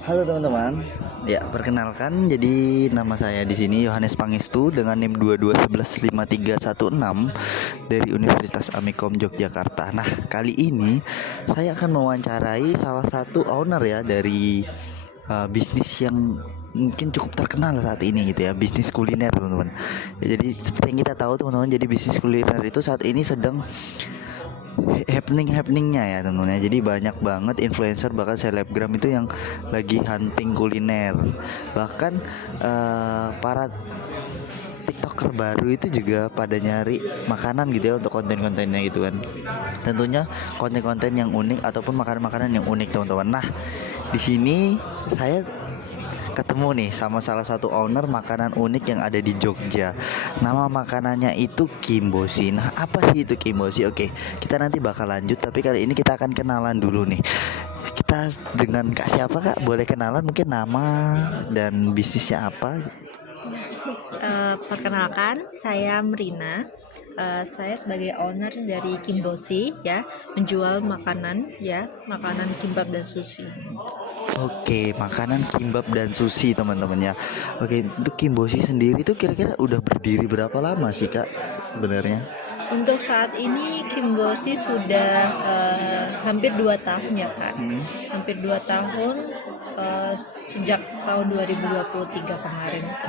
Halo teman-teman. Ya, perkenalkan, jadi nama saya di sini Yohanes Pangestu dengan NIM 22115316 dari Universitas Amikom Yogyakarta. Nah, kali ini saya akan mewawancarai salah satu owner ya dari bisnis yang mungkin cukup terkenal saat ini gitu ya, bisnis kuliner teman-teman. Ya, jadi seperti yang kita tahu teman-teman, jadi bisnis kuliner itu saat ini sedang happeningnya ya teman-teman ya. Jadi banyak banget influencer bahkan selebgram itu yang lagi hunting kuliner. Bahkan para TikToker baru itu juga pada nyari makanan gitu ya untuk konten-kontennya gitu kan. Tentunya konten-konten yang unik ataupun makanan-makanan yang unik teman-teman. Nah, di sini saya ketemu nih sama salah satu owner makanan unik yang ada di Jogja. Nama makanannya itu Kimbosi. Nah, apa sih itu Kimbosi? Oke, kita nanti bakal lanjut, tapi kali ini kita akan kenalan dulu nih. Kita dengan Kak siapa Kak? Boleh kenalan mungkin nama dan bisnisnya apa? Perkenalkan, saya Merina. Saya sebagai owner dari Kimbosi ya, menjual makanan ya, makanan kimbab dan sushi. Oke, makanan kimbab dan sushi teman-teman ya. Oke, untuk Kimbosi sendiri tuh kira-kira udah berdiri berapa lama sih Kak sebenarnya? Untuk saat ini Kimbosi sudah hampir 2 tahun ya Kak. Hampir 2 tahun sejak tahun 2023 kemarin itu.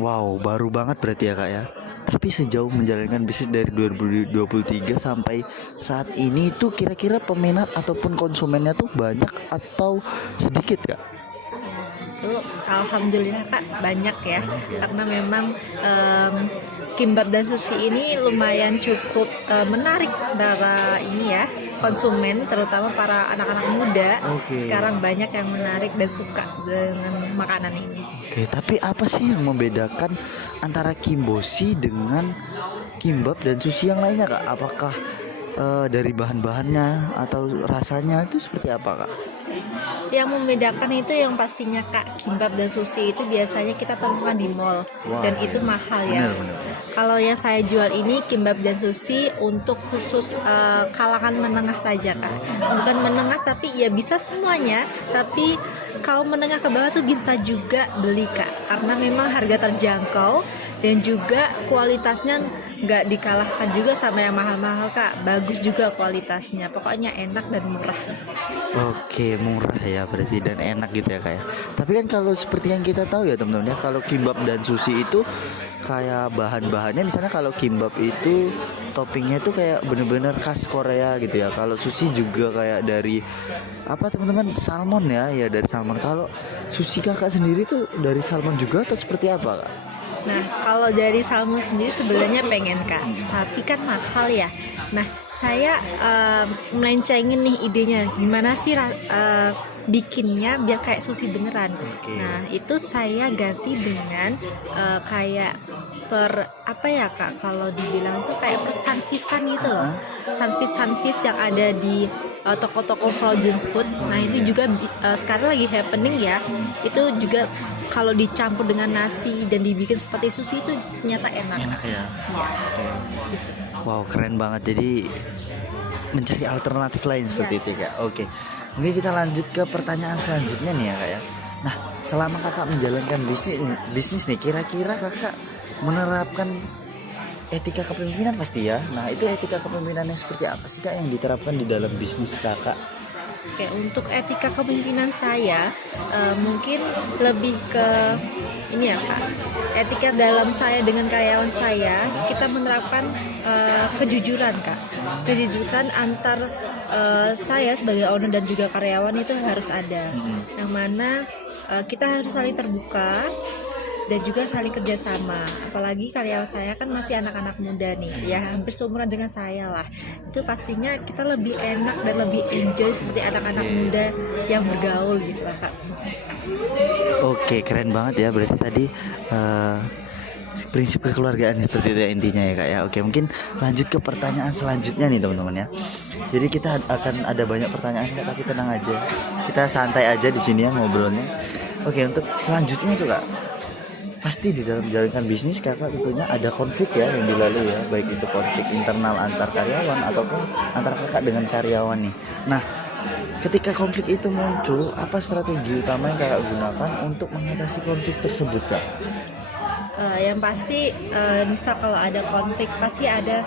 Wow, baru banget berarti ya Kak ya. Tapi sejauh menjalankan bisnis dari 2023 sampai saat ini tuh kira-kira peminat ataupun konsumennya tuh banyak atau sedikit Kak? Itu alhamdulillah Kak banyak ya, karena memang kimbab dan sushi ini lumayan cukup menarik para ini ya, konsumen, terutama para anak-anak muda. Sekarang banyak yang menarik dan suka dengan makanan ini. Oke, tapi apa sih yang membedakan antara Kimbosi dengan kimbab dan sushi yang lainnya Kak? Apakah dari bahan-bahannya atau rasanya itu seperti apa Kak? Yang membedakan itu yang pastinya Kak, kimbab dan sushi itu biasanya kita temukan di mall. Wah, Dan itu mahal ya. bener. Kalau yang saya jual ini kimbab dan sushi untuk khusus kalangan menengah saja Kak. Bukan menengah tapi ya bisa semuanya, tapi kaum menengah ke bawah tuh bisa juga beli Kak, karena memang harga terjangkau dan juga kualitasnya nggak dikalahkan juga sama yang mahal-mahal Kak. Bagus juga kualitasnya, pokoknya enak dan murah. Oke, murah ya berarti dan enak gitu ya Kak ya. Tapi kan kalau seperti yang kita tahu ya teman-teman ya, kalau kimbab dan sushi itu kayak bahan-bahannya, misalnya kalau kimbab itu toppingnya itu kayak bener-bener khas Korea gitu ya. Kalau sushi juga kayak dari apa teman-teman, salmon ya, ya dari salmon. Kalau sushi Kakak sendiri tuh dari salmon juga atau seperti apa Kak? Nah, kalau dari salmon sendiri sebenarnya pengen Kak, tapi kan mahal ya. Nah, saya melencengin nih idenya, gimana sih bikinnya biar kayak sushi beneran. Nah, itu saya ganti dengan kayak apa ya Kak, kalau dibilang tuh kayak per sunfish-an gitu loh. Sunfish yang ada di toko-toko frozen food. Nah, itu juga sekarang lagi happening ya. Itu juga kalau dicampur dengan nasi dan dibikin seperti sushi itu ternyata enak. Enak ya. Ya. Wow, keren banget. Jadi mencari alternatif lain seperti itu Kak. Oke. Mungkin kita lanjut ke pertanyaan selanjutnya nih ya Kak ya. Nah, selama Kakak menjalankan bisnis nih, kira-kira Kakak menerapkan etika kepemimpinan pasti ya. Nah, itu etika kepemimpinannya seperti apa sih Kak yang diterapkan di dalam bisnis Kakak? Oke, untuk etika kepemimpinan saya mungkin lebih ke ini ya Kak. Etika dalam saya dengan karyawan saya, kita menerapkan kejujuran Kak. Kejujuran antar saya sebagai owner dan juga karyawan itu harus ada. Yang mana kita harus saling terbuka dan juga saling kerjasama. Apalagi karyawan saya kan masih anak-anak muda nih, ya hampir seumuran dengan saya lah. Itu pastinya kita lebih enak dan lebih enjoy seperti anak-anak muda yang bergaul gitu lah Kak. Oke, keren banget ya. Berarti tadi prinsip kekeluargaan seperti itu ya intinya ya Kak ya. Oke, mungkin lanjut ke pertanyaan selanjutnya nih teman-teman ya. Jadi kita akan ada banyak pertanyaan Kak, tapi tenang aja. Kita santai aja di sini ya ngobrolnya. Oke, untuk selanjutnya itu Kak, pasti di dalam menjalankan bisnis Kakak tentunya ada konflik ya yang dilalui ya, baik itu konflik internal antar karyawan ataupun antar Kakak dengan karyawan nih. Nah, ketika konflik itu muncul, apa strategi utama yang kakak gunakan untuk mengatasi konflik tersebut, kak? Yang pasti misal kalau ada konflik pasti ada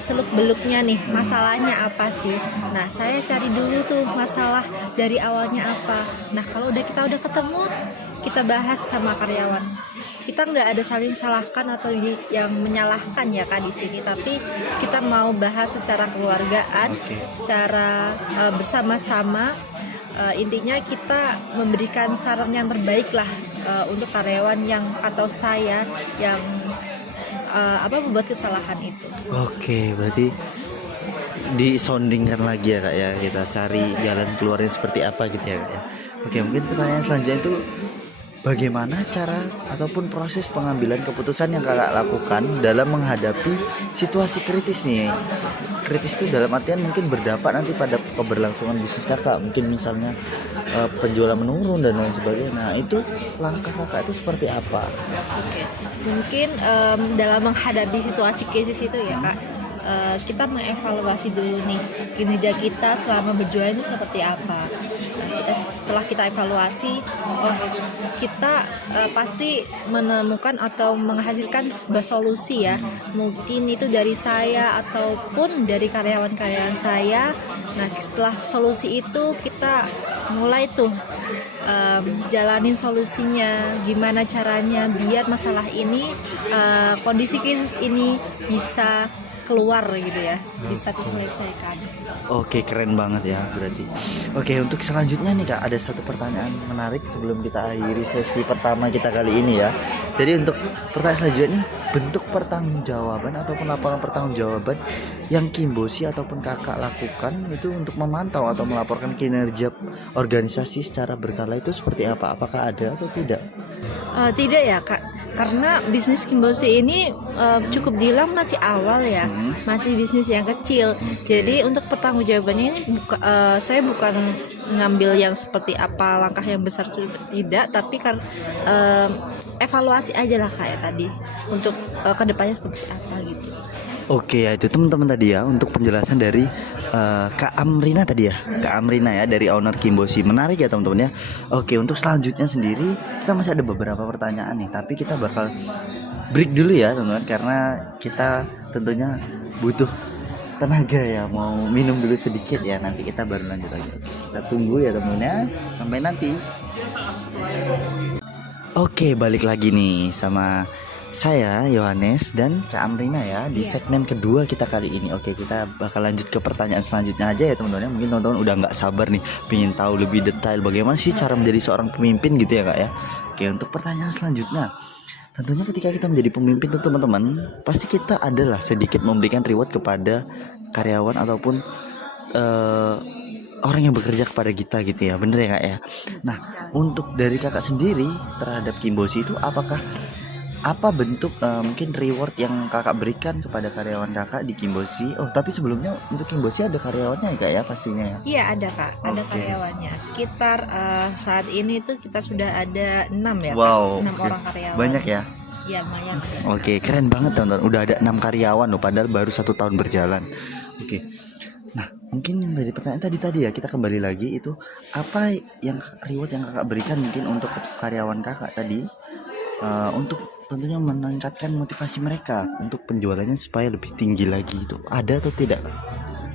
seluk beluknya nih, masalahnya apa sih. Nah saya cari dulu tuh masalah dari awalnya apa. Nah kalau kita udah ketemu, kita bahas sama karyawan. Kita nggak ada saling salahkan atau yang menyalahkan ya kak di sini, tapi kita mau bahas secara keluargaan, secara bersama-sama. Intinya kita memberikan saran yang terbaik lah untuk karyawan yang atau saya yang membuat kesalahan itu. Oke, berarti disondingkan lagi ya kak ya, kita cari jalan keluarnya seperti apa gitu ya kak ya. Oke, mungkin pertanyaan selanjutnya itu bagaimana cara ataupun proses pengambilan keputusan yang kakak lakukan dalam menghadapi situasi kritis nih. Kritis itu dalam artian mungkin berdampak nanti pada keberlangsungan bisnis kakak, mungkin misalnya penjualan menurun dan lain sebagainya. Nah itu langkah kakak itu seperti apa? Oke. Mungkin dalam menghadapi situasi krisis itu ya kak, kita mengevaluasi dulu nih kinerja kita selama berjualan itu seperti apa. Nah, setelah kita evaluasi, kita pasti menemukan atau menghasilkan sebuah solusi ya. Mungkin itu dari saya ataupun dari karyawan-karyawan saya. Nah setelah solusi itu kita mulai tuh jalanin solusinya, gimana caranya biar masalah ini, kondisi krisis ini bisa keluar gitu ya, bisa diselesaikan. Oke, keren banget ya berarti. Oke, untuk selanjutnya nih kak, ada satu pertanyaan menarik sebelum kita akhiri sesi pertama kita kali ini ya. Jadi untuk pertanyaan selanjutnya, bentuk pertanggungjawaban ataupun laporan pertanggungjawaban yang Kimbosi ataupun kakak lakukan itu untuk memantau atau melaporkan kinerja organisasi secara berkala itu seperti apa? Apakah ada atau tidak? Tidak ya kak, karena bisnis Kimbosi ini cukup bilang masih awal ya, masih bisnis yang kecil. Jadi untuk pertanggungjawabannya ini saya bukan ngambil yang seperti apa langkah yang besar, tidak, tapi kan evaluasi aja lah kayak tadi untuk kedepannya seperti apa gitu. Oke ya, itu teman-teman tadi ya untuk penjelasan dari Kak Amrina tadi ya, Kak Amrina ya dari owner Kimbosi. Menarik ya teman-teman ya. Oke, untuk selanjutnya sendiri kita masih ada beberapa pertanyaan nih, tapi kita bakal break dulu ya teman-teman, karena kita tentunya butuh tenaga ya, mau minum dulu sedikit ya, nanti kita baru lanjut lagi. Kita tunggu ya teman-teman ya, sampai nanti. Oke, balik lagi nih sama saya Yohanes dan Kak Amrina ya di segmen kedua kita kali ini. Oke, kita bakal lanjut ke pertanyaan selanjutnya aja ya teman-teman. Mungkin teman-teman udah nggak sabar nih pengen tahu lebih detail bagaimana sih cara menjadi seorang pemimpin gitu ya kak ya. Oke, untuk pertanyaan selanjutnya, tentunya ketika kita menjadi pemimpin tuh teman-teman, pasti kita adalah sedikit memberikan reward kepada karyawan ataupun orang yang bekerja kepada kita gitu ya, bener ya kak ya. Nah, untuk dari kakak sendiri terhadap Kimbosi itu apa bentuk mungkin reward yang kakak berikan kepada karyawan kakak di Kimbosi? Oh, tapi sebelumnya untuk Kimbosi ada karyawannya ya kak ya pastinya ya? Iya ada kak, ada karyawannya. Sekitar saat ini tuh kita sudah ada 6 ya. Wow, 6 orang karyawan. Banyak ya? Iya lumayan. Oke, keren banget teman-teman. Udah ada 6 karyawan loh, padahal baru 1 tahun berjalan. Oke. Nah, mungkin yang dari pertanyaan tadi ya, kita kembali lagi itu apa yang reward yang kakak berikan mungkin untuk karyawan kakak tadi, untuk tentunya meningkatkan motivasi mereka untuk penjualannya supaya lebih tinggi lagi, itu ada atau tidak?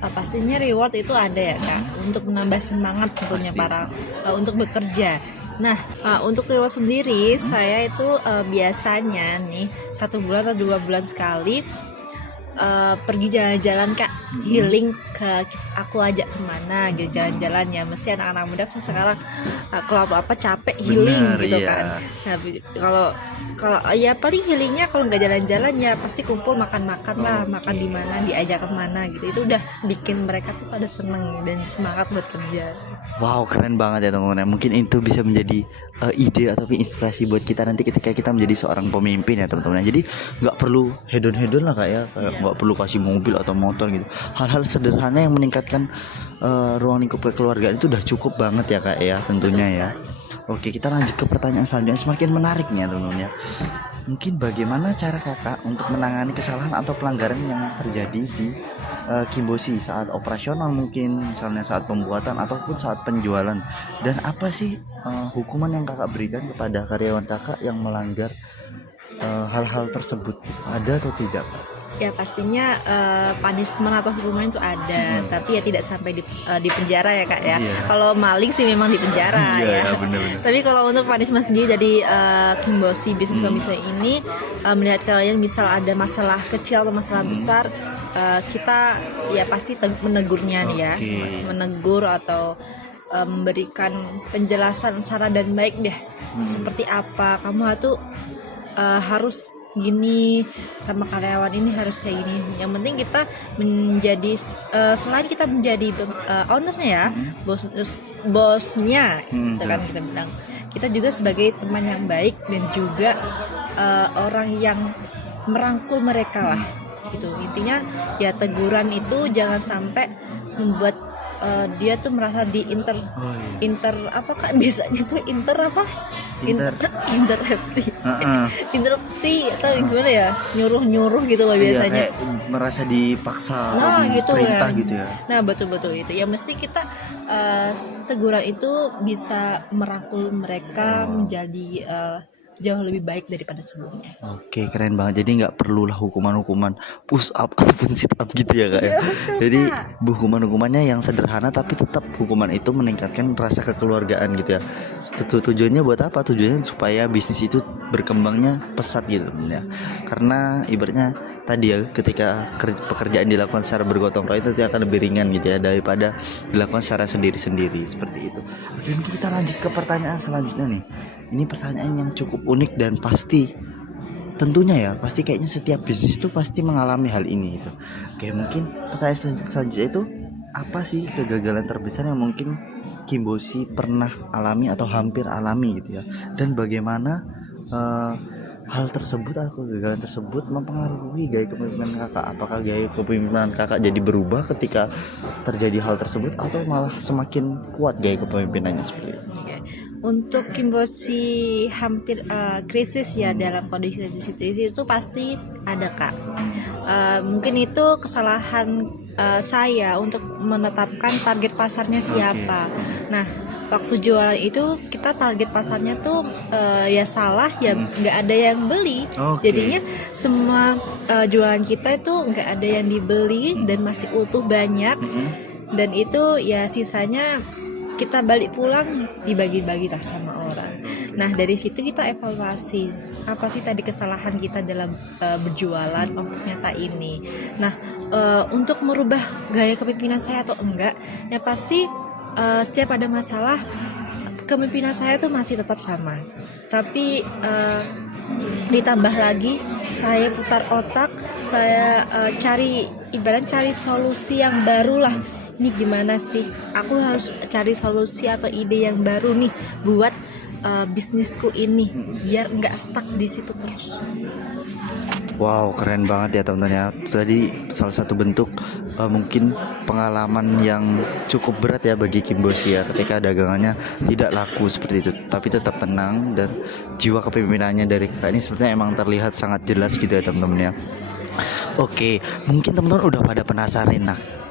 Pastinya reward itu ada ya kak, untuk menambah semangat tentunya para untuk bekerja. Nah, untuk reward sendiri saya itu biasanya nih 1 bulan atau 2 bulan sekali pergi jalan-jalan kak, healing ke aku ajak kemana gitu, jalan-jalan ya. Mesti anak-anak muda kan sekarang kalau apa capek healing. Bener, gitu iya. Kan. Nah, kalau ya paling healingnya kalau nggak jalan-jalan ya pasti kumpul makan-makan lah, makan di mana, diajak kemana gitu. Itu udah bikin mereka tuh pada seneng dan semangat buat kerja. Wow, keren banget ya teman-teman. Mungkin itu bisa menjadi ide atau inspirasi buat kita nanti ketika kita menjadi seorang pemimpin ya teman-teman. Jadi nggak perlu hedon-hedon lah kak ya, kayak nggak perlu kasih mobil atau motor gitu. Hal-hal sederhana yang meningkatkan ruang lingkup kekeluargaan itu udah cukup banget ya kak ya tentunya ya. Oke, kita lanjut ke pertanyaan selanjutnya, semakin menarik nih ya teman-teman ya. Mungkin bagaimana cara kakak untuk menangani kesalahan atau pelanggaran yang terjadi di Kimbosi saat operasional, mungkin misalnya saat pembuatan ataupun saat penjualan, dan apa sih hukuman yang kakak berikan kepada karyawan kakak yang melanggar hal-hal tersebut, ada atau tidak? Ya pastinya punishment atau hukuman itu ada, tapi ya tidak sampai di penjara ya kak ya. Iya. Kalau maling sih memang di penjara ya. Iya, bener-bener. Tapi kalau untuk punishment sendiri dari Kimbosi bisnis komisio ini, melihat kalian misal ada masalah kecil atau masalah besar, kita ya pasti menegurnya nih ya, menegur atau memberikan penjelasan secara dan baik deh. Seperti apa kamu tuh harus gini sama karyawan ini, harus kayak gini. Yang penting kita menjadi selain kita menjadi ownernya ya, bosnya gitu kan kita bilang, kita juga sebagai teman yang baik dan juga orang yang merangkul mereka lah gitu. Intinya ya teguran itu jangan sampai membuat dia tuh merasa inter apa kak biasanya tuh interupsi atau gimana ya, nyuruh gitu loh biasanya. Iya, kayak merasa dipaksa gitu perintah kan. gitu ya. Nah betul itu ya, mesti kita teguran itu bisa merangkul mereka menjadi jauh lebih baik daripada sebelumnya. Oke, keren banget. Jadi nggak perlulah hukuman push up ataupun sit up gitu ya kak ya. Jadi hukumannya yang sederhana, tapi tetap hukuman itu meningkatkan rasa kekeluargaan gitu ya. Tujuannya buat apa? Tujuannya supaya bisnis itu berkembangnya pesat gitu ya. Karena ibaratnya tadi ya, ketika pekerjaan dilakukan secara bergotong royong itu akan lebih ringan gitu ya, daripada dilakukan secara sendiri-sendiri seperti itu. Oke, mungkin kita lanjut ke pertanyaan selanjutnya nih. Ini pertanyaan yang cukup unik dan pasti tentunya ya, pasti kayaknya setiap bisnis itu pasti mengalami hal ini gitu. Oke, mungkin pertanyaan selanjutnya itu, apa sih kegagalan terbesar yang mungkin Kimbosi pernah alami atau hampir alami gitu ya, dan bagaimana hal tersebut atau kegagalan tersebut mempengaruhi gaya kepemimpinan kakak? Apakah gaya kepemimpinan kakak jadi berubah ketika terjadi hal tersebut, atau malah semakin kuat gaya kepemimpinannya seperti itu? Untuk Kimbosi hampir krisis ya, dalam kondisi krisis itu pasti ada kak. Mungkin itu kesalahan saya untuk menetapkan target pasarnya siapa. Nah waktu jualan itu kita target pasarnya tuh ya salah ya, nggak ada yang beli. Jadinya semua jualan kita itu nggak ada yang dibeli dan masih utuh banyak, dan itu ya sisanya kita balik pulang dibagi-bagi lah sama orang. Nah dari situ kita evaluasi apa sih tadi kesalahan kita dalam berjualan, oh ternyata ini. Nah untuk merubah gaya kepemimpinan saya atau enggak, ya pasti setiap ada masalah kepemimpinan saya tuh masih tetap sama, tapi ditambah lagi saya putar otak, saya cari solusi yang baru lah. Ini gimana sih, aku harus cari solusi atau ide yang baru nih buat bisnisku ini biar nggak stuck di situ terus. Wow, keren banget ya teman-teman ya. Jadi salah satu bentuk mungkin pengalaman yang cukup berat ya bagi Kimbosi ya, ketika dagangannya tidak laku seperti itu, tapi tetap tenang, dan jiwa kepemimpinannya dari kakak ini sepertinya emang terlihat sangat jelas gitu ya teman-teman ya. Oke, mungkin teman-teman udah pada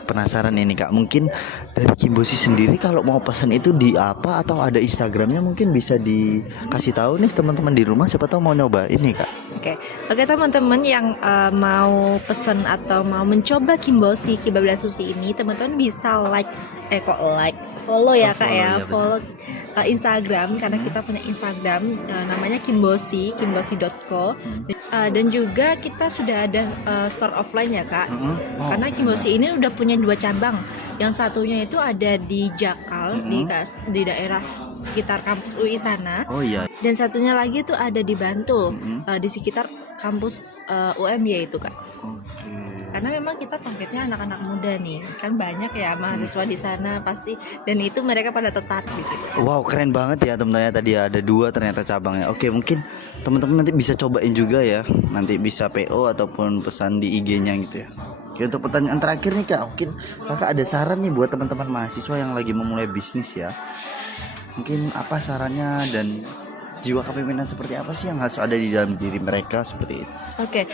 penasaran ini kak, mungkin dari Kimbosi sendiri kalau mau pesan itu di apa, atau ada Instagramnya mungkin bisa dikasih tahu nih teman-teman di rumah, siapa tahu mau nyoba ini kak. Oke teman-teman yang mau pesan atau mau mencoba Kimbosi Kebab Sushi ini, teman-teman bisa follow ya kak ya, follow Instagram, karena kita punya Instagram namanya kimbosi.co, dan juga kita sudah ada store offline ya kak. Karena Kimbosi ini udah punya 2 cabang. Yang satunya itu ada di Jakal, di daerah sekitar kampus UI sana. Dan satunya lagi itu ada di Bantul, di sekitar kampus UMY itu kak. Karena memang kita targetnya anak-anak muda nih, kan banyak ya mahasiswa di sana pasti, dan itu mereka pada tertarik di situ. Wow, keren banget ya teman-teman, tadi ada 2 ternyata cabangnya. Oke, mungkin teman-teman nanti bisa cobain juga ya, nanti bisa PO ataupun pesan di IG-nya gitu ya. Oke, untuk pertanyaan terakhir nih kak, mungkin kakak ada saran nih buat teman-teman mahasiswa yang lagi memulai bisnis ya. Mungkin apa sarannya, dan jiwa kepemimpinan seperti apa sih yang harus ada di dalam diri mereka seperti itu? Oke,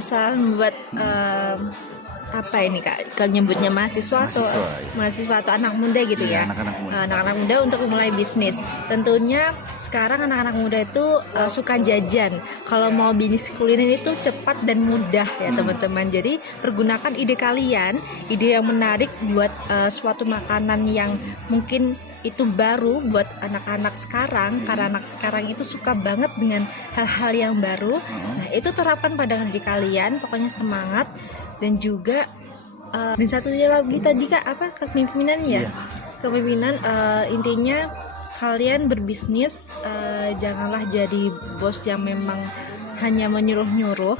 saran buat apa ini Kak? Kalau nyebutnya mahasiswa atau Mahasiswa, atau anak muda gitu Iya, ya? anak-anak muda. Anak-anak muda untuk memulai bisnis. Tentunya sekarang anak-anak muda itu suka jajan. Kalau mau bisnis kuliner itu cepat dan mudah ya teman-teman. Jadi pergunakan ide kalian, ide yang menarik buat suatu makanan yang mungkin itu baru buat anak-anak sekarang, karena anak sekarang itu suka banget dengan hal-hal yang baru. Nah, itu terapkan pada diri kalian, pokoknya semangat. Dan juga dan satunya lagi tadi Kak, apa, kepemimpinan ya? Iya. Kepemimpinan intinya kalian berbisnis janganlah jadi bos yang memang hanya menyuruh-nyuruh,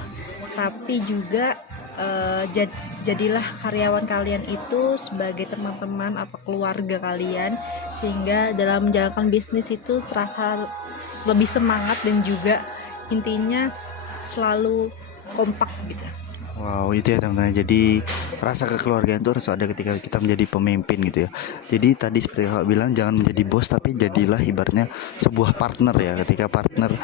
tapi juga jadilah karyawan kalian itu sebagai teman-teman atau keluarga kalian, sehingga dalam menjalankan bisnis itu terasa lebih semangat dan juga intinya selalu kompak gitu. Wow, itu ya teman-teman. Jadi rasa kekeluargaan itu harus ada ketika kita menjadi pemimpin gitu ya. Jadi tadi seperti kakak bilang, jangan menjadi bos tapi jadilah ibaratnya sebuah partner ya. Ketika partner,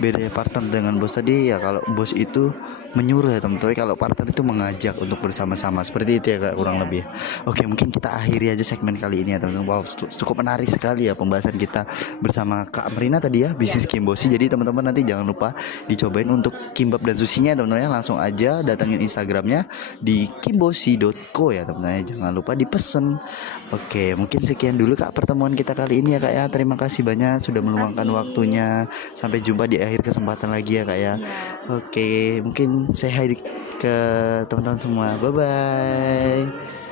beda partner dengan bos tadi ya, kalau bos itu menyuruh ya teman-teman, tapi kalau partner itu mengajak untuk bersama-sama, seperti itu ya kak, kurang lebih. Oke, mungkin kita akhiri aja segmen kali ini ya teman-teman. Wow, cukup menarik sekali ya pembahasan kita bersama Kak Amrina tadi ya, bisnis Kimbosi. Jadi teman-teman nanti jangan lupa dicobain untuk kimbab dan susinya teman-teman ya. Langsung aja datangin Instagramnya di kimbosi.co ya teman-teman. Jangan lupa dipesen. Oke, mungkin sekian dulu kak pertemuan kita kali ini ya kak ya. Terima kasih banyak sudah meluangkan waktunya. Sampai jumpa di akhir kesempatan lagi ya kak ya. Oke, mungkin say hi ke teman-teman semua. Bye bye.